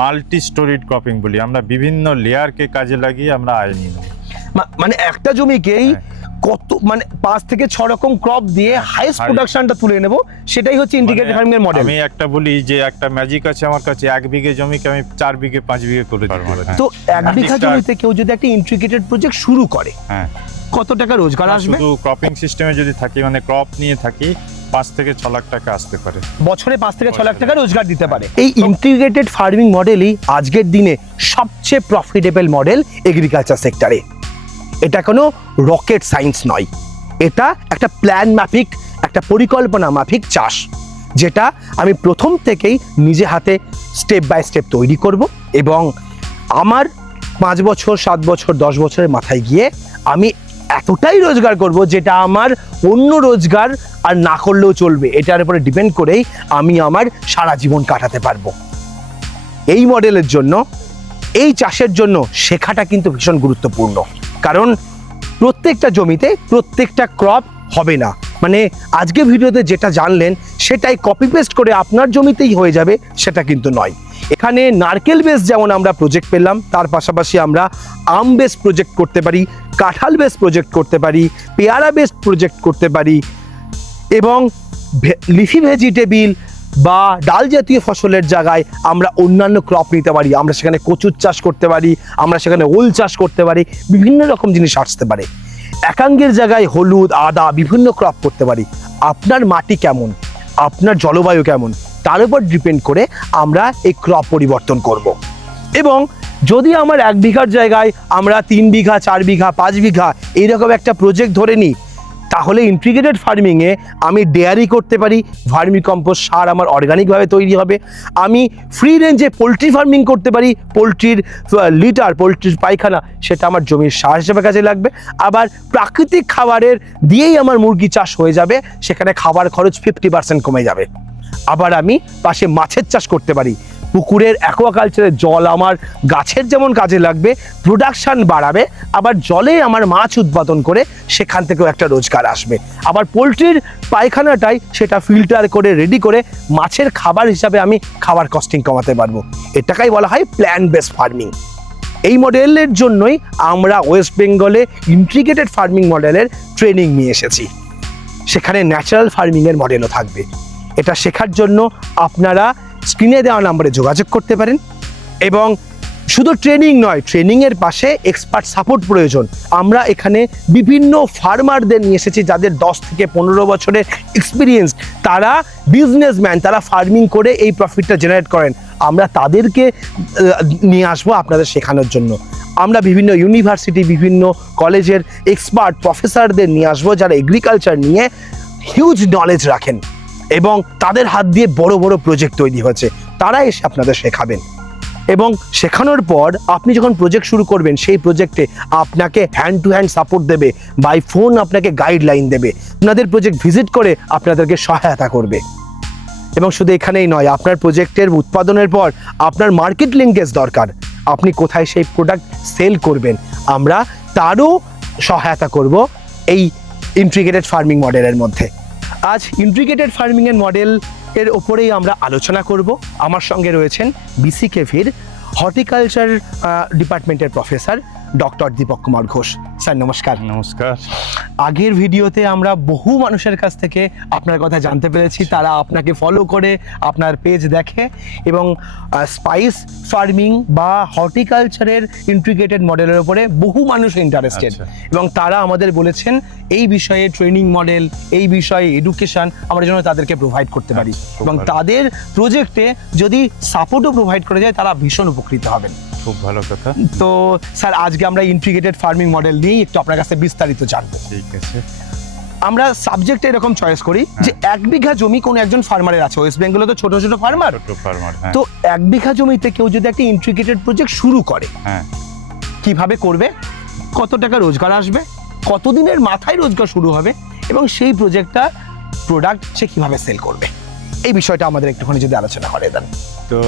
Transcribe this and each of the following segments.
Multi storied cropping বলি আমরা, বিভিন্ন লেয়ারকে কাজে লাগিয়ে আমরা আয় নিই। মানে একটা জমিকেই কত মানে 5 থেকে 6 রকম ক্রপ দিয়ে হাইয়েস্ট প্রোডাকশনটা তুলে নেব, সেটাই হচ্ছে ইন্টিগ্রেটেড ফার্মিং এর মডেল। আমি একটা বলি যে একটা ম্যাজিক আছে আমার কাছে, 1 বিঘে জমিকে আমি 4 বিঘে 5 বিঘে করে দিতে পারবো। তো 1 বিঘা জমিতে কেউ যদি একটা ইন্টিগ্রেটেড প্রজেক্ট শুরু করে, কত টাকা রোজগার আসবে? শুধু ক্রপিং সিস্টেমে যদি থাকি, মানে ক্রপ নিয়ে থাকি, 5 থেকে 6 লাখ টাকা আসতে পারে বছরে। 5 থেকে 6 লাখ টাকা রোজগার দিতে পারে। এই ইন্টিগ্রেটেড ফার্মিং মডেলই আজকের দিনে সবচেয়ে প্রফিটেবল মডেল এগ্রিকালচার সেক্টরে। এটা কোনো রকেট সায়েন্স নয়, এটা একটা প্ল্যান মাফিক, একটা পরিকল্পনা মাফিক চাষ, যেটা আমি প্রথম থেকেই নিজে হাতে স্টেপ বাই স্টেপ তৈরি করব এবং আমার 5 বছর 7 বছর 10 বছরের মাথায় গিয়ে আমি এতটাই রোজগার করব যেটা আমার অন্য রোজগার আর না করলেও চলবে। এটার উপরে ডিপেন্ড করেই আমি আমার সারা জীবন কাটাতে পারবো। এই মডেলের জন্য, এই চাষের জন্য শেখাটা কিন্তু ভীষণ গুরুত্বপূর্ণ, কারণ প্রত্যেকটা জমিতে প্রত্যেকটা ক্রপ হবে না। মানে আজকে ভিডিওতে যেটা জানলেন সেটাই কপি পেস্ট করে আপনার জমিতেই হয়ে যাবে সেটা কিন্তু নয়। এখানে নারকেল বেস যেমন আমরা প্রজেক্ট পেলাম, তার পাশাপাশি আমরা আম বেস প্রজেক্ট করতে পারি, কাঁঠাল বেস প্রজেক্ট করতে পারি, পেয়ারা বেস প্রজেক্ট করতে পারি এবং লিফি ভেজিটেবল বা ডাল জাতীয় ফসলের জায়গায় আমরা অন্যান্য ক্রপ নিতে পারি। আমরা সেখানে কচুর চাষ করতে পারি, আমরা সেখানে ওল চাষ করতে পারি, বিভিন্ন রকম জিনিস আসতে পারে। একাঙ্গের জায়গায় হলুদ, আদা, বিভিন্ন ক্রপ করতে পারি। আপনার মাটি কেমন, আপনার জলবায়ু কেমন, তার উপর ডিপেন্ড করে আমরা এই ক্রপ পরিবর্তন করব। এবং যদি আমার 1 বিঘার জায়গায় আমরা 3 বিঘা 4 বিঘা 5 বিঘা এইরকম একটা প্রজেক্ট ধরে নিই, তাহলে ইন্টিগ্রেটেড ফার্মিংয়ে আমি ডেয়ারি করতে পারি, ভার্মি কম্পোস্ট সার আমার অর্গানিকভাবে তৈরি হবে। আমি ফ্রি রেঞ্জে পোলট্রি ফার্মিং করতে পারি, পোলট্রির লিটার, পোলট্রির পায়খানা সেটা আমার জমির সার হিসেবে কাজে লাগবে। আবার প্রাকৃতিক খাবারের দিয়েই আমার মুরগি চাষ হয়ে যাবে, সেখানে খাবার খরচ 50% কমে যাবে। আবার আমি পাশে মাছের চাষ করতে পারি, পুকুরের অ্যাকোয়াকালচারের জল আমার গাছের যেমন কাজে লাগবে, প্রোডাকশন বাড়াবে, আবার জলে আমার মাছ উৎপাদন করে সেখান থেকেও একটা রোজগার আসবে। আবার পোলট্রির পায়খানাটাই সেটা ফিল্টার করে রেডি করে মাছের খাবার হিসাবে আমি খাবার কস্টিং কমাতে পারবো। এটাকেই বলা হয় প্ল্যান বেস ফার্মিং। এই মডেলের জন্যই আমরা ওয়েস্ট বেঙ্গলে ইন্টিগ্রেটেড ফার্মিং মডেলের ট্রেনিং নিয়ে এসেছি। সেখানে ন্যাচারাল ফার্মিংয়ের মডেলও থাকবে। এটা শেখার জন্য আপনারা স্ক্রিনে দেওয়া নম্বরে যোগাযোগ করতে পারেন। এবং শুধু ট্রেনিং নয়, ট্রেনিংয়ের পাশে এক্সপার্ট সাপোর্ট প্রয়োজন। আমরা এখানে বিভিন্ন ফার্মারদের নিয়ে এসেছি যাদের 10 থেকে 15 বছরের এক্সপিরিয়েন্স, তারা বিজনেসম্যান, তারা ফার্মিং করে এই প্রফিটটা জেনারেট করেন। আমরা তাদেরকে নিয়ে আসবো আপনাদের শেখানোর জন্য। আমরা বিভিন্ন ইউনিভার্সিটি, বিভিন্ন কলেজের এক্সপার্ট প্রফেসরদের নিয়ে আসবো যারা এগ্রিকালচার নিয়ে হিউজ নলেজ রাখেন এবং তাদের হাত দিয়ে বড় বড় প্রজেক্ট তৈরি হয়েছে, তারা এসে আপনাদের শেখাবেন। এবং শেখানোর পর আপনি যখন প্রজেক্ট শুরু করবেন, সেই প্রজেক্টে আপনাকে হ্যান্ড টু হ্যান্ড সাপোর্ট দেবে, বাই ফোন আপনাকে গাইডলাইন দেবে, আপনাদের প্রজেক্ট ভিজিট করে আপনাদেরকে সহায়তা করবে। এবং শুধু এখানেই নয়, আপনার প্রজেক্টের উৎপাদনের পর আপনার মার্কেট লিঙ্কেজ দরকার, আপনি কোথায় সেই প্রোডাক্ট সেল করবেন, আমরা তারও সহায়তা করব এই ইন্টিগ্রেটেড ফার্মিং মডেলের মধ্যে। আজ ইন্টিগ্রেটেড ফার্মিং এর মডেল এর ওপরেই আমরা আলোচনা করব। আমার সঙ্গে রয়েছেন বিসিকেভির হর্টিকালচার ডিপার্টমেন্টের professor doctor Dipak Kumar Ghosh. Sir নমস্কার। নমস্কার। আগের ভিডিওতে আমরা বহু মানুষের কাছ থেকে আপনার কথা জানতে পেরেছি, তারা আপনাকে ফলো করে, আপনার পেজ দেখে এবং স্পাইস ফার্মিং বা হর্টিকালচারের ইন্টিগ্রেটেড মডেলের উপরে বহু মানুষ ইন্টারেস্টেড এবং তারা আমাদের বলেছেন এই বিষয়ে ট্রেনিং মডেল, এই বিষয়ে এডুকেশন আমরা যেন তাদেরকে প্রোভাইড করতে পারি এবং তাদের প্রজেক্টে যদি সাপোর্টও প্রোভাইড করে যায় তারা ভীষণ উপকৃত হবেন। খুব ভালো কথা। তো স্যার আজকে আমরা ইন্টিগ্রেটেড ফার্মিং মডেল নিয়ে একটু আপনার কাছে বিস্তারিত জানবো। ঠিক আছে। আমরা সাবজেক্ট এরকম চয়েস করি যে 1 বিঘা জমি কোনো একজন ফার্মারের আছে, ওয়েস্ট বেঙ্গলে তো ছোট ছোট ফার্মার, তো 1 বিঘা জমিতে কেউ যদি একটা ইন্টিগ্রেটেড প্রজেক্ট শুরু করে, কিভাবে করবে, কত টাকা রোজগার আসবে, কতদিনের মাথায় রোজগার শুরু হবে এবং সেই প্রজেক্টটা প্রোডাক্ট সে কিভাবে সেল করবে, এই বিষয়টা আমাদের একটুখানি যদি আলোচনা করে দেন। তো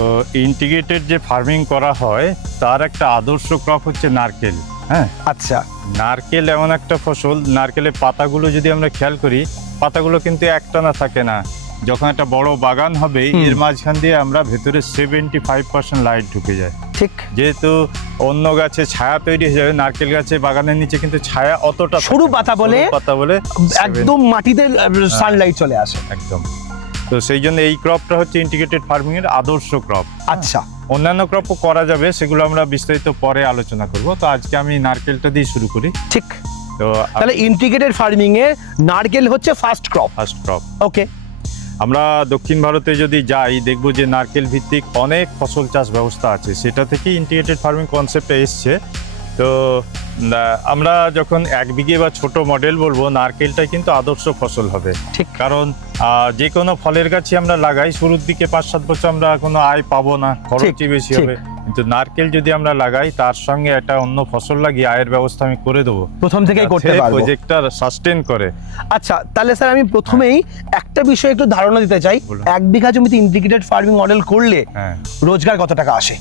ইন্টিগ্রেটেড যে ফার্মিং করা হয় তার একটা আদর্শ ক্রপ হচ্ছে নারকেল। হ্যাঁ, আচ্ছা। নারকেল এমন একটা ফসল, নারকেলের পাতাগুলো যদি আমরা খেয়াল করি, পাতাগুলো কিন্তু একটানা থাকে না, যখন একটা বড় বাগান হবে এর মাঝখান দিয়ে আমরা ভেতরে 75% লাইট ঢুকে যায়। ঠিক, যেহেতু অন্য গাছে ছায়া তৈরি হয়ে যাবে, নারকেল গাছে বাগানের নিচে কিন্তু ছায়া অতটা সরু থাকে না। পাতা বলে সরু পাতা বলে একদম মাটিতে সানলাইট চলে আসে। একদম। তো সেই জন্য এই ক্রপটা হচ্ছে ইন্টিগ্রেটেড ফার্মিং এর আদর্শ ক্রপ। আচ্ছা, অন্যান্য ক্রপও করা যাবে, সেগুলো আমরা বিস্তারিত পরে আলোচনা করব। তো আজকে আমি নারকেলটা দিয়ে শুরু করি। ঠিক। তো তাহলে ইন্টিগ্রেটেড ফার্মিং এ নারকেল হচ্ছে first crop. First crop. Okay. আমরা দক্ষিণ ভারতে যদি যাই দেখবো যে নারকেল ভিত্তিক অনেক ফসল চাষ ব্যবস্থা আছে, সেটা থেকেই ইন্টিগ্রেটেড ফার্মিং কনসেপ্টে এসছে। তো আমরা যখন 1 বিঘে বা ছোট মডেল বলবো, নারকেলটা কিন্তু আদর্শ ফসল হবে। ঠিক। কারণ যে কোনো ফলের গাছই আমরা লাগাই, শুরুর দিকে 5-7 বছর আমরা কোনো আয় পাবো না, খরচই বেশি হবে। কিন্তু নারকেল যদি আমরা লাগাই, তার সঙ্গে একটা অন্য ফসল লাগিয়ে আয়ের ব্যবস্থা আমি করে দেবো, প্রথম থেকেই করতে পারবো, প্রজেক্টটা সাস্টেন করে। আচ্ছা, তাহলে স্যার আমি প্রথমেই একটা বিষয় একটু ধারণা দিতে চাই। 1 বিঘা জমিতে ইন্টিগ্রেটেড ফার্মিং মডেল করলে রোজগার কত টাকা আসে?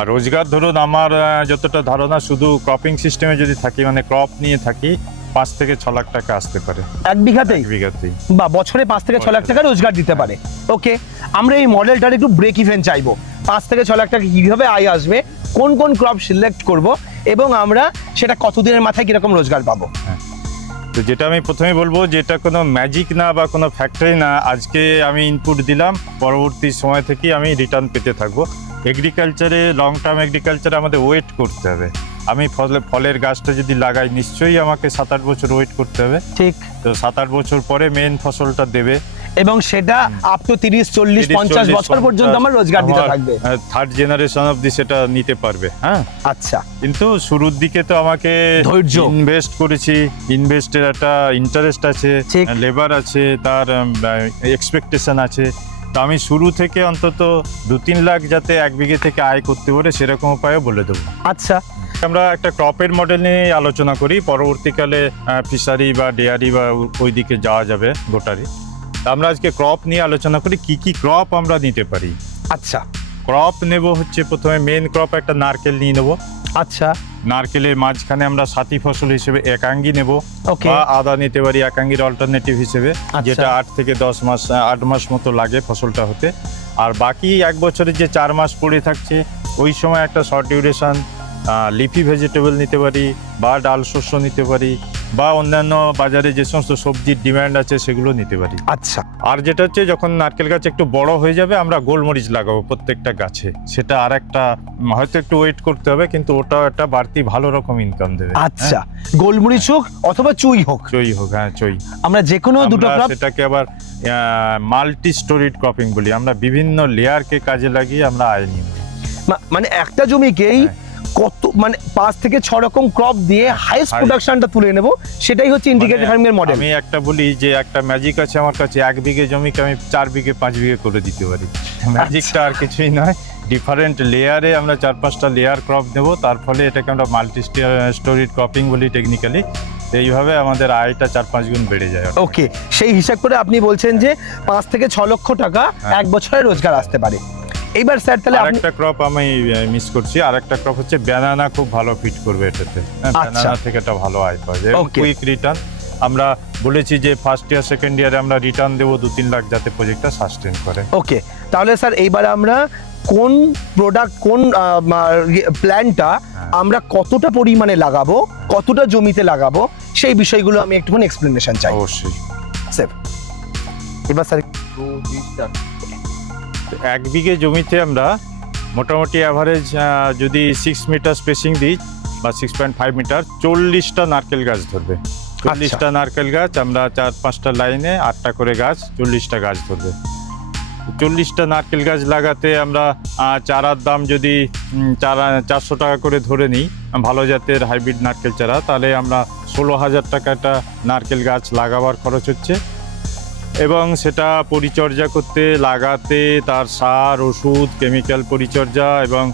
আর রোজগার ধরুন আমার যতটা ধারণা, শুধু ক্রপিং সিস্টেমে যদি থাকি, মানে ক্রপ নিয়ে থাকি, 5 থেকে 6 লাখ টাকা আসতে পারে 1 বিঘাতেই। বা বছরে 5 থেকে 6 লাখ টাকা রোজগার দিতে পারে। ওকে, আমরা এই মডেলটার একটু ব্রেক ইভেন চাইবো। 5 থেকে 6 লাখ টাকা কিভাবে আয় আসবে, কোন কোন ক্রপ সিলেক্ট করব, এবং আমরা সেটা কতদিনের মাথায় কিরকম রোজগার পাবো? তো যেটা আমি প্রথমে বলবো, যেটা কোনো ম্যাজিক না বা কোনো ফ্যাক্টরি না, আজকে আমি ইনপুট দিলাম, পরবর্তী সময় থেকে আমি রিটার্ন পেতে থাকবো। এগ্রিকালচারে, লং টার্ম এগ্রিকালচারে আমাদের ওয়েট করতে হবে। আমি ফলের গাছটা যদি লাগাই, নিশ্চয়ই আমাকে 7-8 বছর ওয়েট করতে হবে। ঠিক। তো 7-8 বছর পরে মেন ফসলটা দেবে, এবং সেটা আপ টু 30-40-50 বছর পর্যন্ত আমার রোজগার দিতে থাকবে। থার্ড জেনারেশন অবধি সেটা নিতে পারবে। হ্যাঁ, আচ্ছা। কিন্তু শুরুর দিকে তো আমাকে ধৈর্য, ইনভেস্ট করেছি, ইনভেস্টের একটা ইন্টারেস্ট আছে, লেবার আছে, তার এক্সপেকটেশন আছে। তো আমি শুরু থেকে অন্তত 2-3 লাখ যাতে 1 বিঘে থেকে আয় করতে পারে, সেরকম উপায়ও বলে দেবো। আচ্ছা, আমরা একটা ক্রপের মডেল নিয়ে আলোচনা করি, পরবর্তীকালে ফিশারি বা ডেয়ারি বা ওই দিকে যাওয়া যাবে, গোটারি। আমরা আজকে ক্রপ নিয়ে আলোচনা করি, কি কি ক্রপ আমরা নিতে পারি। আচ্ছা, ক্রপ নেব হচ্ছে প্রথমে মেন ক্রপ একটা নারকেল নিয়ে নেব। আচ্ছা। নারকেলের মাঝখানে আমরা সাথী ফসল হিসেবে একাঙ্গি নেব, বা আদা নিতে পারি একাঙ্গির অল্টারনেটিভ হিসেবে, যেটা 8 থেকে 8 মাস মতো লাগে ফসলটা হতে। আর বাকি 1 বছরের যে 4 মাস পড়ে থাকছে, ওই সময় একটা শর্ট ডিউরেশন লিফি ভেজিটেবল নিতে পারি, বা ডাল শস্য নিতে পারি, বা অন্যান্য বাজারে যে সমস্ত সবজির ডিমান্ড আছে সেগুলো নিতে পারি। আচ্ছা। আর যেটা হচ্ছে, যখন নারকেল গাছ একটু বড় হয়ে যাবে, আমরা গোলমরিচ লাগাবো প্রত্যেকটা গাছে। সেটা আর একটা, হয়তো একটু ওয়েট করতে হবে, কিন্তু ওটাও একটা বাড়তি ভালো রকম ইনকাম দেবে। আচ্ছা, গোলমরিচ হোক অথবা চুই হোক। চুই হোক, হ্যাঁ চুই। আমরা যে কোনো দুটো ক্রপ, সেটাকে আবার মাল্টি স্টোরিড ক্রপিং বলি আমরা, বিভিন্ন লেয়ারকে কাজে লাগিয়ে আমরা আয় নিই। মানে একটা জমিকেই কত, মানে 5 থেকে 6 রকম ক্রপ দিয়ে হাইয়েস্ট প্রোডাকশনটা তুলে নেব, সেটাই হচ্ছে ইন্টিগ্রেটেড ফার্মিং এর মডেল। আমি একটা বলি যে, একটা ম্যাজিক আছে আমার কাছে, 1 বিঘে জমিকে আমি 4 বিঘে 5 বিঘে করে দিতে পারি। ম্যাজিকটা আর কিছুই নয়, ডিফারেন্ট লেয়ারে আমরা 4-5টা লেয়ার ক্রপ দেবো, তার ফলে এটাকে আমরা মাল্টি স্টোরিড ক্রপিং বলি টেকনিক্যালি। এইভাবে আমাদের আয়টা 4-5 গুণ বেড়ে যায়। ওকে, সেই হিসাব করে আপনি বলছেন যে 5 থেকে 6 লক্ষ টাকা 1 বছরে রোজগার আসতে পারে। এইবার স্যার, তাহলে আরেকটা ক্রপ আমি মিস করছি, আরেকটা ক্রপ হচ্ছে ব্যানানা, খুব ভালো ফিট করবে এটাতে। ব্যানানা থেকে একটা ভালো আয় পাওয়া যায়, কুইক রিটার্ন। আমরা বলেছি যে ফার্স্ট ইয়ার সেকেন্ড ইয়ারে আমরা রিটার্ন দেবো 2-3 লাখ, যাতে প্রজেক্টটা সাস্টেন করে। ওকে, তাহলে স্যার এইবার আমরা কোন প্রোডাক্ট, কোন প্ল্যানটা আমরা কতটা পরিমাণে লাগাবো, কতটা জমিতে লাগাবো, সেই বিষয়গুলো আমি একটুখানি এক্সপ্লেনেশন চাই। অবশ্যই স্যার, এবার স্যার 1 বিঘে জমিতে আমরা মোটামুটি অ্যাভারেজ যদি 6 মিটার স্পেসিং দিই, বা 6.5 মিটার, 40টা নারকেল গাছ ধরবে। 40টা নারকেল গাছ আমরা 4-5টা লাইনে 8টা করে গাছ, 40টা গাছ ধরবে। 40টা নারকেল গাছ লাগাতে আমরা চারার দাম যদি 400 টাকা করে ধরে নিই, ভালো জাতের হাইব্রিড নারকেল চারা, তাহলে আমরা 16,000 টাকা একটা নারকেল গাছ লাগাবার খরচ হচ্ছে। এবং সেটা পরিচর্যা করতে, লাগাতে, তার সার, ওষুধ, কেমিক্যাল পরিচর্যা এবং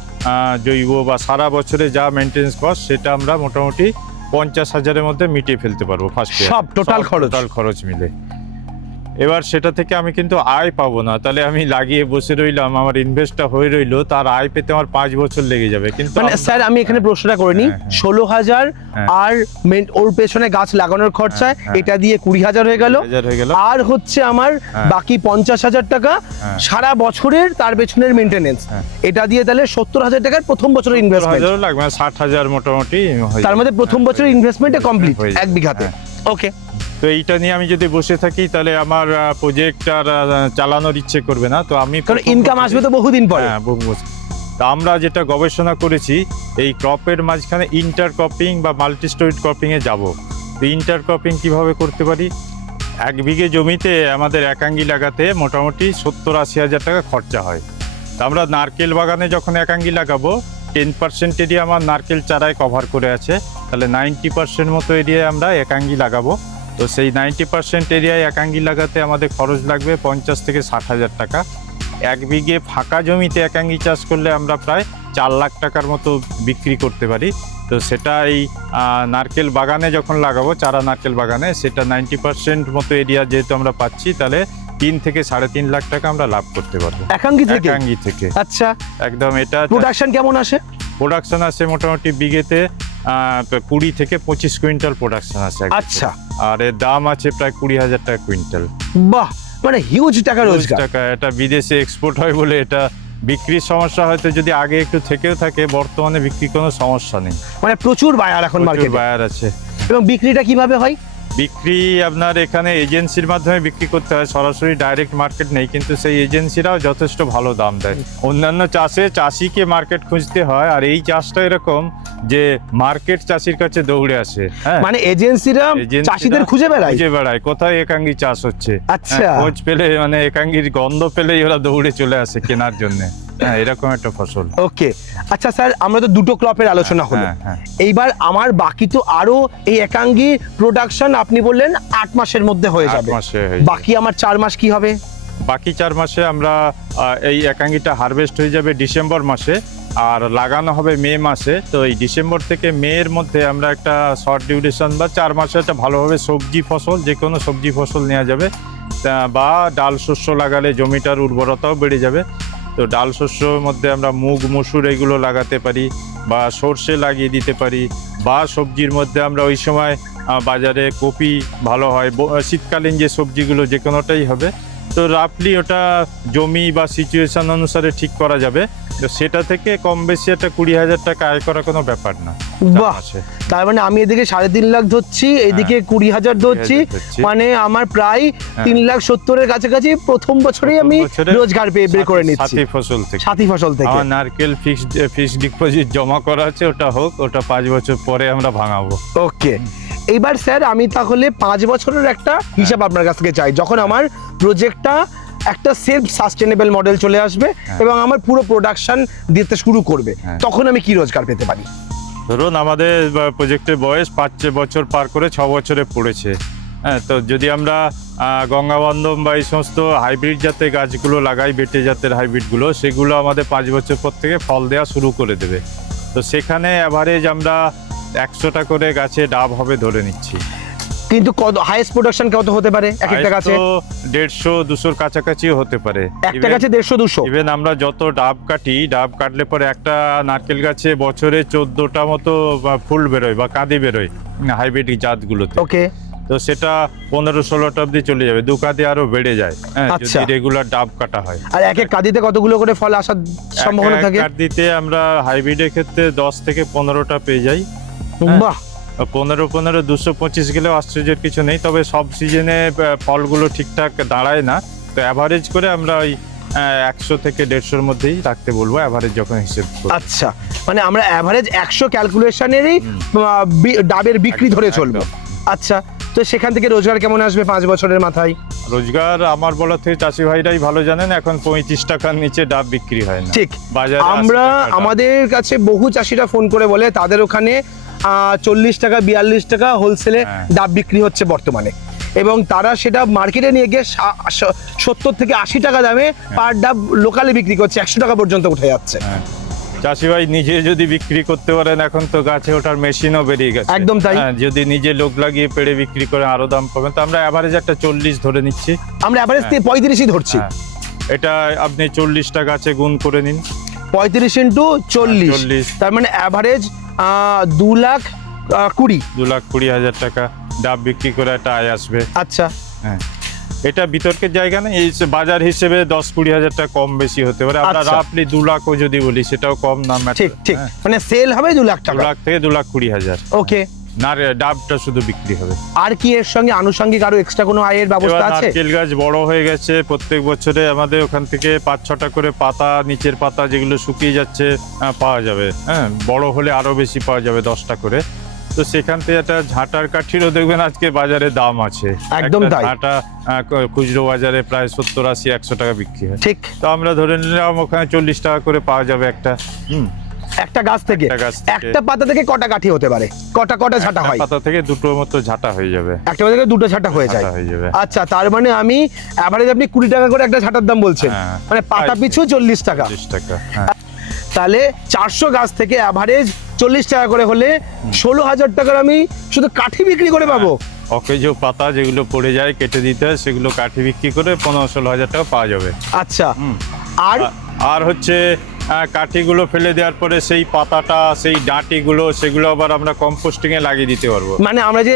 জৈব বা সারা বছরে যা মেনটেন্স কস্ট, সেটা আমরা মোটামুটি 50,000-এর মধ্যে মিটিয়ে ফেলতে পারবো ফার্স্ট ইয়ার, সব টোটাল খরচ মিলে। এবার সেটা থেকে আমি কিন্তু আয় পাবো না, তাহলে আমি লাগিয়ে বসে রইলাম, আমার ইনভেস্টটা হয়ে রইলো, তার আয় পেতে আমার 5 বছর লেগে যাবে। কিন্তু মানে স্যার আমি এখানে প্রশ্নটা করে নিই, 16,000 আর ওর পেছনে গাছ লাগানোর খরচা এটা দিয়ে 20,000 হয়ে গেল, 20,000 হয়ে গেল। আর হচ্ছে আমার বাকি 50,000 টাকা সারা বছরের তার পেছনের মেইনটেনেন্স, এটা দিয়ে তাহলে 70,000 টাকার প্রথম বছরের ইনভেস্টমেন্ট 70,000 লাগবে, 60,000 মোটামুটি হয়ে তার যাবে। মধ্যে প্রথম বছরের ইনভেস্টমেন্টে কমপ্লিট হয়ে যাবে। 1 বিঘাতে। ওকে, তো এইটা নিয়ে আমি যদি বসে থাকি তাহলে আমার প্রজেক্ট আর চালানোর ইচ্ছে করবে না। তো আমি কারণ ইনকাম আসবে তো বহুদিন পরে। হ্যাঁ, বহু বছর। তা আমরা যেটা গবেষণা করেছি, এই ক্রপের মাঝখানে ইন্টারক্রপিং বা মাল্টিস্টোরিড ক্রপিংয়ে যাব। তো ইন্টারক্রপিং কিভাবে করতে পারি? 1 বিঘে জমিতে আমাদের একাঙ্গি লাগাতে মোটামুটি 70-80 হাজার টাকা খরচা হয়। তা আমরা নারকেল বাগানে যখন একাঙ্গি লাগাবো, 10% এরিয়া আমার নারকেল চারায় কভার করে আছে, তাহলে 90% মতো এরিয়ায় আমরা একাঙ্গি লাগাবো। তো সেই 90% এরিয়ায় একাঙ্গি লাগাতে আমাদের খরচ লাগবে 50 থেকে 60 হাজার টাকা। 1 বিঘে ফাঁকা জমিতে একাঙ্গি চাষ করলে আমরা প্রায় 4 লাখ টাকার মতো বিক্রি করতে পারি। তো সেটা এই নারকেল বাগানে যখন লাগাবো, চারা নারকেল বাগানে, সেটা 90% মতো এরিয়া যেহেতু আমরা পাচ্ছি, তাহলে 3 থেকে 3.5 লাখ টাকা আমরা লাভ করতে পারবো একাঙ্গি থেকে। একাঙ্গি থেকে আচ্ছা, একদম। এটা প্রোডাকশন কেমন আসে? প্রোডাকশন আছে মোটামুটি বিঘেতে 20 থেকে 25 কুইন্টাল প্রোডাকশন আছে। আচ্ছা, আর এর দাম আছে প্রায় 20,000 টাকা কুইন্টাল। বাহ, মানে হিউজ টাকা 20 রোজগার। টাকা। এটা বিদেশে এক্সপোর্ট হয় বলে এটা বিক্রির সমস্যা হয়তো যদি আগে একটু থেকেও থাকে, বর্তমানে বিক্রি কোনো সমস্যা নেই, মানে প্রচুর বায়ার এখন মার্কেটে। বায়ার আছে। এবং বিক্রিটা কিভাবে হয়? বিক্রি আপনার এখানে এজেন্সির মাধ্যমে বিক্রি করতে হয়, সরাসরি ডাইরেক্ট মার্কেট নেই, কিন্তু সেই এজেন্সিরাও যথেষ্ট ভালো দাম দেয়। অন্যান্য চাষে চাষিকে মার্কেট খুঁজতে হয়, আর এই চাষটা এরকম যে মার্কেট চাষির কাছে দৌড়ে আসে। হ্যাঁ, মানে এজেন্সিরা চাষিদের খুঁজে বেড়ায় কোথায় একাঙ্গি চাষ হচ্ছে। আচ্ছা। খোঁজ পেলে, মানে একাঙ্গির গন্ধ পেলেই ওরা দৌড়ে চলে আসে কেনার জন্য। হ্যাঁ, এরকম একটা ফসল। ওকে, আচ্ছা স্যার, আমরা তো দুটো ক্রপের আলোচনা হলো। হ্যাঁ। এইবার আমার বাকি তো আরো এই একাঙ্গি প্রোডাকশন আপনি বললেন 8 মাসের মধ্যে হয়ে 8 যাবে, মাসে হয়ে যাবে। বাকি আমার 4 মাস কি হবে? বাকি 4 মাসে আমরা এই একাঙ্গিটা হারভেস্ট হয়ে যাবে ডিসেম্বর মাসে, আর লাগানো হবে মে মাসে। তো এই ডিসেম্বর থেকে মে এর মধ্যে আমরা একটা শর্ট ডিউরেশন বা 4 মাসে একটা ভালোভাবে সবজি ফসল, যে কোনো সবজি ফসল নেওয়া যাবে, বা ডাল শস্য লাগালে জমিটার উর্বরতাও বেড়ে যাবে। তো ডাল শস্যর মধ্যে আমরা মুগ, মসুর এগুলো লাগাতে পারি, বা সর্ষে লাগিয়ে দিতে পারি, বা সবজির মধ্যে আমরা ওই সময় বাজারে কপি ভালো হয়, শীতকালীন যে সবজিগুলো যে কোনোটাই হবে। তো রাফলি ওটা জমি বা সিচুয়েশন অনুসারে ঠিক করা যাবে। তো সেটা থেকে কম বেশি একটা 20,000 টাকা আয় করা কোনো ব্যাপার না। বাহ, তার মানে আমি এদিকে 3.5 লাখ ধরছি, এদিকে 20,000 ধরছি, মানে আমার প্রায় 3,70,000 এর কাছাকাছি প্রথম বছরেই আমি রোজগার বের করে নিচ্ছি সাথী ফসল থেকে। সাথী ফসল থেকে। আমার নারকেল ফিক্সড ডিপোজিট জমা করা আছে, ওটা হোক, ওটা 5 বছর পরে আমরা ভাঙাবো। ওকে, এইবার স্যার আমি তাহলে 5 বছরের একটা হিসাব আপনার কাছ থেকে চাই, যখন আমার প্রজেক্টটা একটা সেলফ সাস্টেনেবল মডেল চলে আসবে এবং আমার পুরো প্রোডাকশন দিতে শুরু করবে, তখন আমি কি রোজগার পেতে পারি? ধরুন আমাদের প্রজেক্টের বয়স 5 বছর পার করে 6 বছরে পড়েছে। হ্যাঁ, তো যদি আমরা গঙ্গাবন্ধম বা এই সমস্ত হাইব্রিড জাতের গাছগুলো লাগাই, বেটে জাতের হাইব্রিডগুলো, সেগুলো আমাদের 5 বছর পর থেকে ফল দেওয়া শুরু করে দেবে। তো সেখানে অ্যাভারেজ আমরা 100টা করে গাছে ডাব হবে ধরে নিচ্ছি। কিন্তু কত হাইয়েস্ট প্রোডাকশন কত হতে পারে এক একটা গাছে? 150-200 কাছাকাছিও হতে পারে। একটা গাছে 150-200? ইভেন আমরা যত ডাব কাটি, ডাব কাটলে পরে একটা নারকেল গাছে বছরে 14টা মতো ফুল বেরোয় বা কাঁদি বেরোয় হাইব্রিড জাতগুলোতে। ওকে, তো সেটা 15-16টা অব্দি চলে যাবে, 2 কাঁদি আরো বেড়ে যায়। হ্যাঁ, যদি রেগুলার ডাব কাটা হয়। আর এক এক কাঁদিতে কতগুলো করে ফল আসার সম্ভাবনা থাকে? কাঁদিতে আমরা হাইব্রিডের ক্ষেত্রে 10 থেকে 15টা পেয়ে যাই। বাহ, 15 225 গেলেও আশ্চর্যের কিছু নেই। তবে সব সিজনে ফলগুলো ঠিকঠাক দাঁড়ায় না, তো অ্যাভারেজ করে আমরা ওই 100 থেকে 150-র মধ্যেই রাখতে বলবো, অ্যাভারেজ যখন হিসেব করব। আচ্ছা, মানে আমরা অ্যাভারেজ 100 ক্যালকুলেশনেরই ডাবের বিক্রি ধরে চলবো। আচ্ছা, তো সেখান থেকে রোজগার কেমন আসবে 5 বছরের মাথায়? রোজগার আমার বলা থেকে চাষি ভাইরাই ভালো জানেন, এখন 35 টাকার নিচে ডাব বিক্রি হয় না। ঠিক, বাজারে আমরা আমাদের কাছে বহু চাষিরা ফোন করে বলে তাদের ওখানে 40 টাকা 42 টাকা হোলসেলে ডাব বিক্রি হচ্ছে বর্তমানে, এবং তারা সেটা মার্কেটে নিয়ে গিয়ে 70 থেকে 80 টাকা দামে পার ডাব লোকালে বিক্রি করছে, 100 টাকা পর্যন্ত উঠে যাচ্ছে। চাষি ভাই নিজে যদি বিক্রি করতে পারেন, এখন তো গাছে ওঠার মেশিনও বেরিয়ে গেছে। একদম তাই। হ্যাঁ, যদি নিজে লোক লাগিয়ে পেড়ে বিক্রি করে আরো দাম পাবেন। তো আমরা অ্যাভারেজ একটা 40 ধরে নিচ্ছি। আমরা অ্যাভারেজ 35ই ধরছি। হ্যাঁ, এটা আপনি 40টা গাছে গুণ করে নিন, 35 ইন্টু 40, 40। তার মানে অ্যাভারেজ 2,20,000। 2,20,000 টাকা ডাব বিক্রি করে একটা আয় আসবে। আচ্ছা, হ্যাঁ, এটা বিতর্কের জায়গা নেই। এই যে বাজার হিসেবে 10-20,000 টাকা কম বেশি হতে পারে। আমরা আচ্ছা। রাফলি 2 লাখও যদি বলি, সেটাও কম না। ঠিক ঠিক, মানে সেল হবে 2 লাখ 2 টাকা। লাখ থেকে 2,20,000। ওকে, না রে, ডাবটা শুধু বিক্রি হবে। আর কি এর সঙ্গে আনুষঙ্গিক আরো এক্সট্রা কোনো আয়ের ব্যবস্থা এবার আছে? নারকেল গাছ বড় হয়ে গেছে, প্রত্যেক বছরে আমাদের ওখান থেকে 5-6টা করে পাতা, নিচের পাতা যেগুলো শুকিয়ে যাচ্ছে পাওয়া যাবে। হ্যাঁ, বড় হলে আরো বেশি পাওয়া যাবে, 10টা করে। তো সেখান থেকে একটা ঝাঁটার কাঠিরও দেখবেন আজকে বাজারে দাম আছে। একদম একটা তাই। ঝাঁটা খুচরো বাজারে প্রায় 70-80-100 টাকা বিক্রি হয়। ঠিক, তো আমরা ধরে নিলাম ওখানে 40 টাকা করে পাওয়া যাবে একটা। একটা গাছ থেকে একটা গাছ থেকে। একটা পাতা থেকে কটা কাঠি হতে পারে? কটা ঝাঁটা একটা হয়? পাতা থেকে দুটোর মতো ঝাঁটা হয়ে যাবে। একটা পাতা থেকে দুটো ঝাঁটা হয়ে যায়। ঝাঁটা হয়ে যাবে। আচ্ছা, তার মানে আমি অ্যাভারেজ আপনি 20 টাকা করে একটা ঝাঁটার দাম বলছেন, হ্যাঁ। মানে পাতা তাই। পিছু 40 টাকা। 40 টাকা। হ্যাঁ, তাহলে 400 গাছ থেকে অ্যাভারেজ 40 টাকা করে হলে 16,000 টাকার আমি শুধু কাঠি বিক্রি করে পাবো। অকেজো পাতা যেগুলো পড়ে যায় কেটে দিতে হয়, সেগুলো কাঠি বিক্রি করে 15-16 হাজার টাকা পাওয়া যাবে। আচ্ছা, আর আর হচ্ছে কাঠিগুলো ফেলে দেওয়ার পরে সেই পাতাটা, সেই ডাঁটিগুলো, সেগুলো আবার আমরা কম্পোস্টিং এ লাগিয়ে দিতে পারবো। মানে আমরা যে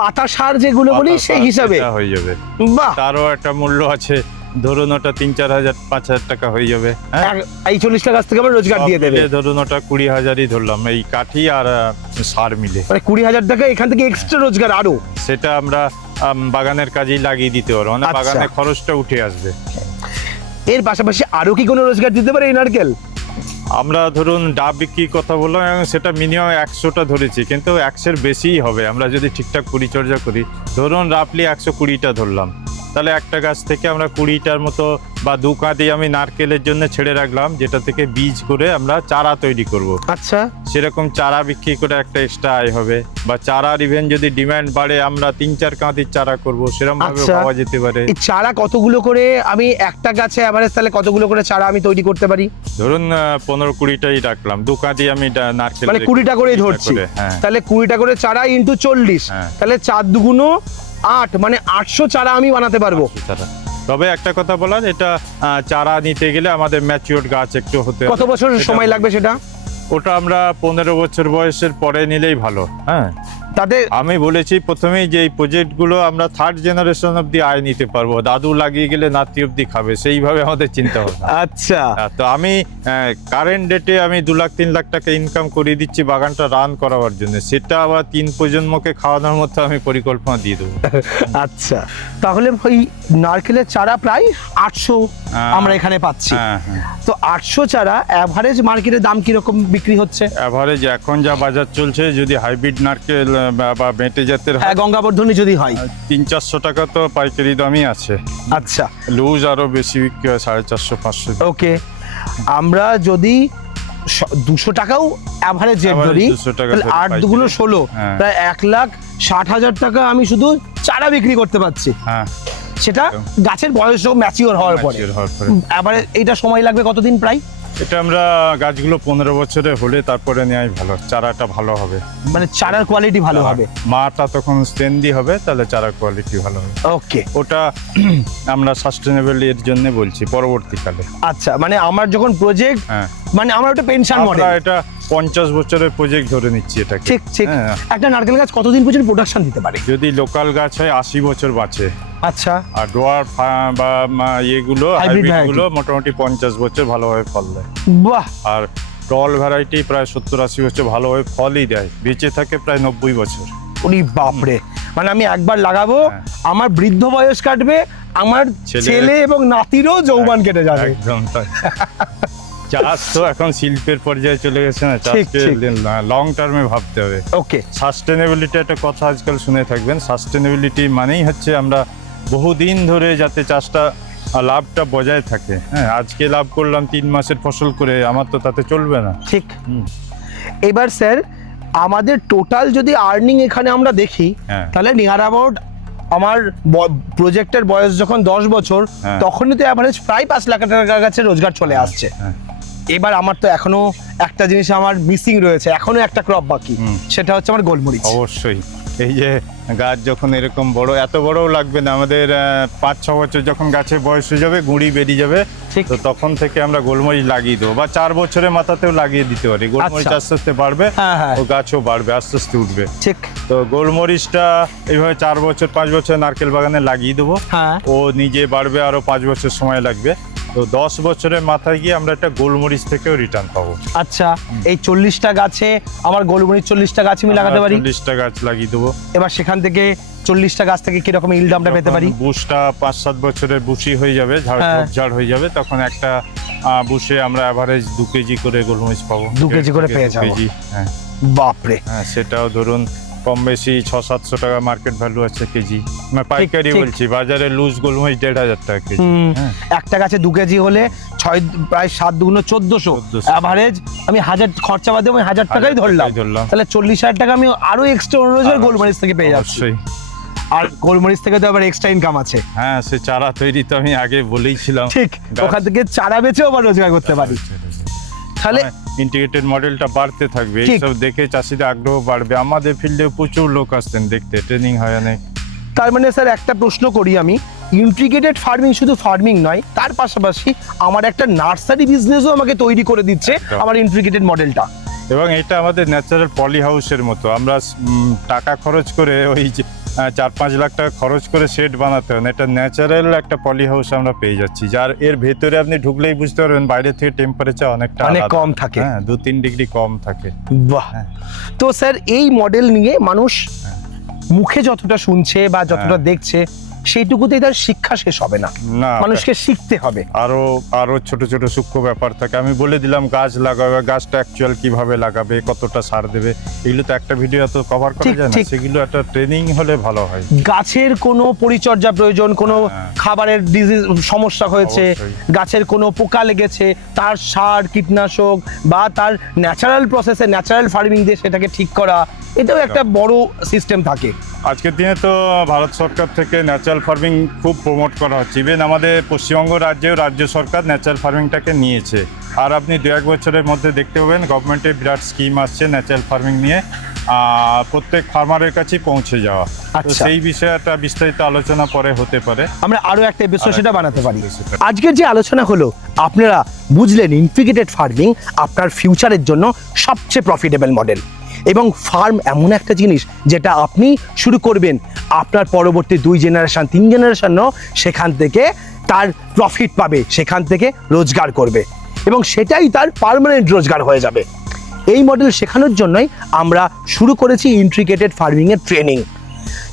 পাতা সার যেগুলো বলি পাতা সেই হিসাবে সেটা হয়ে যাবে। বাহ, তারও একটা মূল্য আছে। ধরুন ওটা 3-4 হাজার 5 হাজার টাকা হয়ে যাবে। হ্যাঁ, এই 40 টাকা গাছ থেকে আমার রোজগার দিয়ে দেবে। ধরুন ওটা 20,000ই ধরলাম, এই কাঠি আর সার মিলে। মানে 20,000 টাকা এখান থেকে এক্সট্রা রোজগার আরো। সেটা আমরা বাগানের কাজেই লাগিয়ে দিতে পারবো, মানে আচ্ছা। বাগানের খরচটা উঠে আসবে। এর পাশাপাশি আরো কি কোনো রোজগার দিতে পারে এই নারকেল? আমরা ধরুন ডাব বিক্রির কথা বললাম, এবং সেটা মিনিমাম 100টা ধরেছি, কিন্তু 100-এর বেশিই হবে আমরা যদি ঠিকঠাক পরিচর্যা করি। ধরুন রাফলি 120টা ধরলাম, তাহলে একটা গাছ থেকে আমরা 20টার মতো বা 2 কাঁদি আমি নারকেলের জন্য ছেড়ে রাখলাম, যেটা থেকে বীজ করে আমরা চারা তৈরি করব। আচ্ছা, সেরকম চারা বিক্রি করে একটা এক্সট্রা আয় হবে। বা চারার ইভেন যদি ডিমান্ড বাড়ে, আমরা 3-4 কাঁদির চারা করব, সেরকম ভাবে আচ্ছা। পাওয়া যেতে পারে। এই চারা কতগুলো করে আমি একটা গাছে এভারেজ তাহলে কতগুলো করে চারা আমি তৈরি করতে পারি? ধরুন 15-20টাই রাখলাম, 2 কাঁদি আমি নারকেল মানে 20টা করেই ধরছি। হ্যাঁ, তাহলে 20টা করে চারা ইন্টু 40, হ্যাঁ। তাহলে 4 দুগুণ 8, মানে 800 চারা আমি বানাতে পারবো। চারা। তবে একটা কথা বলার, এটা চারা নিতে গেলে আমাদের ম্যাচিওর গাছ একটু হতে হবে। কত বছর সেটা সময় লাগবে সেটা? ওটা আমরা 15 বছর বয়সের পরে নিলেই ভালো। হ্যাঁ, তাতে আমি বলেছি প্রথমেই যে এই প্রজেক্টগুলো আমরা 3rd জেনারেশন অব্দি আয় নিতে পারবো, দাদু লাগিয়ে গেলে নাতি অব্দি খাবে, সেইভাবে আমাদের চিন্তা ভাবনা। আচ্ছা, তো আমি কারেন্ট ডেটে আমি 2-3 লাখ টাকা ইনকাম করিয়ে দিচ্ছি বাগানটা রান করাবার জন্য, সেটা আবার 3 প্রজন্মকে খাওয়ানোর মতো আমি পরিকল্পনা দিয়ে দেবো। আচ্ছা, তাহলে ওই নারকেলের চারা প্রায় 800 আমরা এখানে পাচ্ছি। হ্যাঁ, হ্যাঁ। তো 800 চারা অ্যাভারেজ মার্কেটের দাম কিরকম বিক্রি হচ্ছে? এভারেজ এখন যা বাজার চলছে, যদি হাইব্রিড নারকেল বা বেঁটে জাতের হয়, হ্যাঁ, গঙ্গাবর্ধনী যদি হয় 300-400 টাকা তো পাইকারি দামই আছে। আচ্ছা, লুজ আরো বেশি বিক্রি হয়, 450-500। ওকে, আমরা যদি 200 টাকাও অ্যাভারেজ রেট ধরি, 200 টাকা তাহলে ধরি 8 দুগুণ পাইকারি। 16, হ্যাঁ। প্রায় 1,60,000 টাকা আমি শুধু চারা বিক্রি করতে পারছি। হ্যাঁ, সেটা গাছের বয়স ম্যাচিওর হওয়ার পরে। mature হওয়ার পরে। এবারে এইটা সময় লাগবে কতদিন প্রায়? এটা আমরা গাছগুলো 15 বছরে হলে তারপরে নেওয়াই ভালো, চারাটা ভালো হবে। মানে চারার কোয়ালিটি ভালো হবে। মাটা তখন স্ট্রেন্দি হবে, তাহলে চারার কোয়ালিটি ভালো হবে। ওকে, ওটা আমরা সাস্টেনেবল এর জন্য বলছি পরবর্তীকালে। আচ্ছা, মানে আমার যখন প্রজেক্ট, হ্যাঁ, মানে আমার একটা পেনশন মডেল। আমরা এটা 50 বছরের প্রজেক্ট ধরে নিচ্ছি এটাকে। ঠিক ঠিক। হ্যাঁ। একটা নারকেল গাছ কতদিন পর্যন্ত প্রোডাকশন দিতে পারে? যদি লোকাল গাছ হয় 80 বছর বাঁচে, আচ্ছা, আর ডোয়ার্ফ বা এগুলো Hybrid হাইব্রিড গুলো মোটামুটি 50 বছর ভালোভাবে ফল দেয়। বাহ, আর টল ভ্যারাইটি প্রায় 70-80 বছর ভালোভাবে ফলই দেয়, বেঁচে থাকে প্রায় 90 বছর। উনি বাপরে, মানে আমি একবার লাগাবো, হ্যাঁ। আমার বৃদ্ধ বয়স কাটবে, আমার ছেলে এবং নাতিরও যৌবন কেটে যাবে। একদম তাই। চাষ তো এখন শিল্পের পর্যায়ে চলে গেছে না, ঠিক, চাষকে ঠিক। লং টার্মে ভাবতে হবে। ওকে, সাস্টেনেবিলিটি একটা কথা আজকাল শুনে থাকবেন, সাস্টেনেবিলিটি মানেই হচ্ছে আমরা বহুদিন ধরে যাতে চাষটা লাভটা বজায় থাকে। হ্যাঁ, আজকে লাভ করলাম 3 মাসের ফসল করে, আমার তো তাতে চলবে না। ঠিক। হুম। এবার স্যার, আমাদের টোটাল যদি আর্নিং এখানে আমরা দেখি, হ্যাঁ। তাহলে নিয়ার অ্যাবাউট আমার প্রজেক্টের বয়স যখন 10 বছর, হ্যাঁ। তখনই তো অ্যাভারেজ প্রায় 5 লাখ টাকার কাছে রোজগার চলে আসছে। হ্যাঁ। এবার আমার তো এখনো একটা জিনিস আমার মিসিং রয়েছে, এখনো একটা ক্রপ বাকি, সেটা হচ্ছে আমার গোলমরিচ। অবশ্যই এই যে গাছ যখন এরকম বড়, এত বড়ও লাগবে না আমাদের, 5-6 বছর যখন গাছের বয়স হয়ে যাবে, গুঁড়ি বেরিয়ে যাবে, ঠিক। তো তখন থেকে আমরা গোলমরিচ লাগিয়ে দেবো, বা 4 বছরের মাথাতেও লাগিয়ে দিতে পারি। গোলমরিচ আচ্ছা। আস্তে আস্তে বাড়বে, হ্যাঁ। ও গাছও বাড়বে, আস্তে আস্তে উঠবে। ঠিক। তো গোলমরিচটা এইভাবে 4 বছর 5 বছর নারকেল বাগানে লাগিয়ে দেবো, হ্যাঁ। ও নিজে বাড়বে, আরো 5 বছর সময় লাগবে। তো 10 বছরের মাথায় গিয়ে আমরা একটা গোলমরিচ থেকেও রিটার্ন পাবো। আচ্ছা, এই 40টা গাছে আমার গোলমরিচ 40টা গাছ আমি লাগাতে পারি? 40টা গাছ লাগিয়ে দেবো। এবার সেখান থেকে 40টা গাছ থেকে কিরকম ইল্ড আমরা পেতে পারি? বুশটা 5-7 বছরের বুশি হয়ে যাবে, হ্যাঁ। ঝাড় হয়ে যাবে, তখন একটা বুশে আমরা অ্যাভারেজ 2 কেজি করে গোলমরিচ পাবো। 2 কেজি করে 1.5 পেয়ে যাবো। কেজি, হ্যাঁ। বাপরে। হ্যাঁ, সেটাও ধরুন কম বেশি 600-700 টাকা মার্কেট ভ্যালু আছে কেজি। আমি পাইকারি ঠিক। বলছি, বাজারে লুজ গোলমরিচ 1,500 টাকা কেজি। হ্যাঁ। একটা গাছে 2 কেজি হলে প্রায় 7 দুগুণ 1400, 1400। অ্যাভারেজ আমি 1000 খরচা বাদে আমি 1000 টাকাই 1000 ধরলাম, টাকাই ধরলাম। তাহলে 40,000 টাকা আমি আরো এক্সট্রা রোজগার গোলমরিচ থেকে পেয়ে যাচ্ছি। অবশ্যই। আর গোলমরিচ থেকে তো আবার এক্সট্রা ইনকাম আছে। হ্যাঁ, সে চারা তৈরি তো আমি আগে বলেইছিলাম। ঠিক, গাছ- ওখান থেকে চারা বেচেও আবার রোজগার করতে পারি। তাহলে ইন্টিগ্রেটেড মডেলটা বাড়তে থাকবে, ঠিক। এইসব দেখে চাষিদের আগ্রহ বাড়বে। আমাদের ফিল্ডে প্রচুর লোক আসছেন দেখতে, ট্রেনিং হয় অনেক। তার মানে স্যার একটা প্রশ্ন করি আমি, ইন্টিগ্রেটেড ফার্মিং শুধু ফার্মিং নয়, তার পাশাপাশি আমার একটা নার্সারি বিজনেসও আমাকে তৈরি করে দিচ্ছে একদম। আমার ইন্টিগ্রেটেড মডেলটা। এবং এটা আমাদের ন্যাচারাল পলি হাউসের মতো। আমরা টাকা খরচ করে ওই যে 4-5 লাখ টাকা খরচ করে শেড বানাতে হয় না, এটা ন্যাচারাল একটা পলি হাউস আমরা পেয়ে যাচ্ছি, যার এর ভেতরে আপনি ঢুকলেই বুঝতে পারবেন বাইরে থেকে টেম্পারেচার অনেকটা অনেক আলাদা। কম থাকে। হ্যাঁ, 2-3 ডিগ্রি কম থাকে। বাহ। হ্যাঁ। তো স্যার এই মডেল নিয়ে মানুষ মুখে যতটা শুনছে বা যতটা হ্যাঁ। দেখছে, সেইটুকুতেই তার শিক্ষা শেষ হবে না, না, মানুষকে শিখতে হবে। আরো ছোট ছোট সূক্ষ্ম ব্যাপার থাকে। আমি বলে দিলাম গাছ লাগাবে, গাছটা অ্যাকচুয়াল কিভাবে লাগাবে, কতটা সার দেবে, এগুলো তো একটা ভিডিও তো কভার করা ঠিক, যায় না, ঠিক। সেগুলো একটা ট্রেনিং হলে ভালো হয়। গাছের কোনো পরিচর্যা প্রয়োজন, কোনো হ্যাঁ। খাবারের ডিজিজ সমস্যা হয়েছে, অবশ্যই। গাছের কোনো পোকা লেগেছে, তার সার কীটনাশক বা তার ন্যাচারাল প্রসেসে ন্যাচারাল ফার্মিং দিয়ে সেটাকে ঠিক করা, এটাও একটা বড় সিস্টেম থাকে। আজকের দিনে তো ভারত সরকার থেকে ন্যাচারাল ফার্মিং খুব প্রমোট করা হচ্ছে। ইভেন আমাদের পশ্চিমবঙ্গ রাজ্যেও রাজ্য সরকার ন্যাচারাল ফার্মিংটাকে নিয়েছে। আর আপনি 2-1 বছরের মধ্যে দেখতে পাবেন গভর্নমেন্টের বিরাট স্কিম আসছে ন্যাচারাল ফার্মিং নিয়ে, প্রত্যেক ফার্মারের কাছেই পৌঁছে যাওয়া। তো আচ্ছা। সেই বিষয়ে একটা বিস্তারিত আলোচনা পরে হতে পারে। আমরা আরো একটা এপিসোড সেটা বানাতে পারি। সেটা। আজকের যে আলোচনা হলো, আপনারা বুঝলেন ইন্টিগ্রেটেড ফার্মিং আপনার ফিউচারের জন্য সবচেয়ে প্রফিটেবল মডেল। এবং ফার্ম এমন একটা জিনিস যেটা আপনি শুরু করবেন, আপনার পরবর্তী 2 জেনারেশন 3 জেনারেশনও সেখান থেকে তার প্রফিট পাবে, সেখান থেকে রোজগার করবে, এবং সেটাই তার পার্মানেন্ট রোজগার হয়ে যাবে। এই মডেল শেখানোর জন্যই আমরা শুরু করেছি ইন্টিগ্রেটেড ফার্মিংয়ের ট্রেনিং।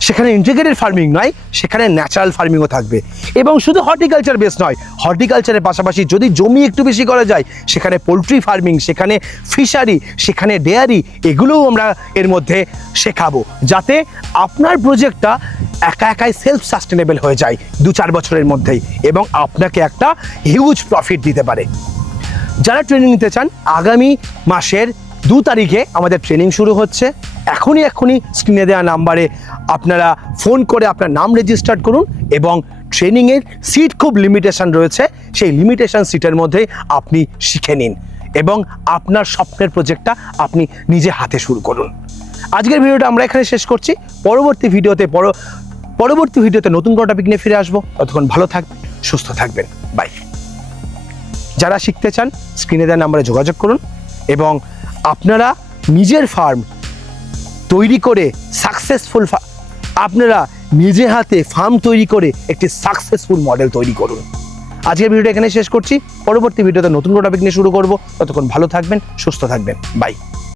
সেখানে ইন্টিগ্রেটেড ফার্মিং নয়, সেখানে ন্যাচারাল ফার্মিংও থাকবে, এবং শুধু হর্টিকালচার বেস নয়, হর্টিকালচারের পাশাপাশি যদি জমি একটু বেশি করা যায়, সেখানে পোলট্রি ফার্মিং, সেখানে ফিশারি, সেখানে ডেয়ারি, এগুলোও আমরা এর মধ্যে শেখাবো, যাতে আপনার প্রজেক্টটা একাই সেলফ সাস্টেনেবল হয়ে যায় 2-4 বছরের মধ্যেই, এবং আপনাকে একটা হিউজ প্রফিট দিতে পারে। যারা ট্রেনিং নিতে চান, আগামী মাসের 2 তারিখে আমাদের ট্রেনিং শুরু হচ্ছে। এখনই স্ক্রিনে দেওয়া নাম্বারে আপনারা ফোন করে আপনার নাম রেজিস্টার করুন, এবং ট্রেনিংয়ের সিট খুব লিমিটেশন রয়েছে, সেই লিমিটেশন সিটের মধ্যে আপনি শিখে নিন এবং আপনার স্বপ্নের প্রজেক্টটা আপনি নিজে হাতে শুরু করুন। আজকের ভিডিওটা আমরা এখানে শেষ করছি। পরবর্তী ভিডিওতে নতুন কোনো টপিক নিয়ে ফিরে আসবো। ততক্ষণ ভালো থাকবেন, সুস্থ থাকবেন, বাই। যারা শিখতে চান স্ক্রিনে দেওয়া নাম্বারে যোগাযোগ করুন, এবং আপনারা নিজের ফার্ম তৈরি করে আপনারা নিজে হাতে ফার্ম তৈরি করে একটি সাকসেসফুল মডেল তৈরি করুন। আজকের ভিডিওটা এখানে শেষ করছি। পরবর্তী ভিডিওতে নতুন কোনো টপিক নিয়ে শুরু করব। ততক্ষণ ভালো থাকবেন, সুস্থ থাকবেন, বাই।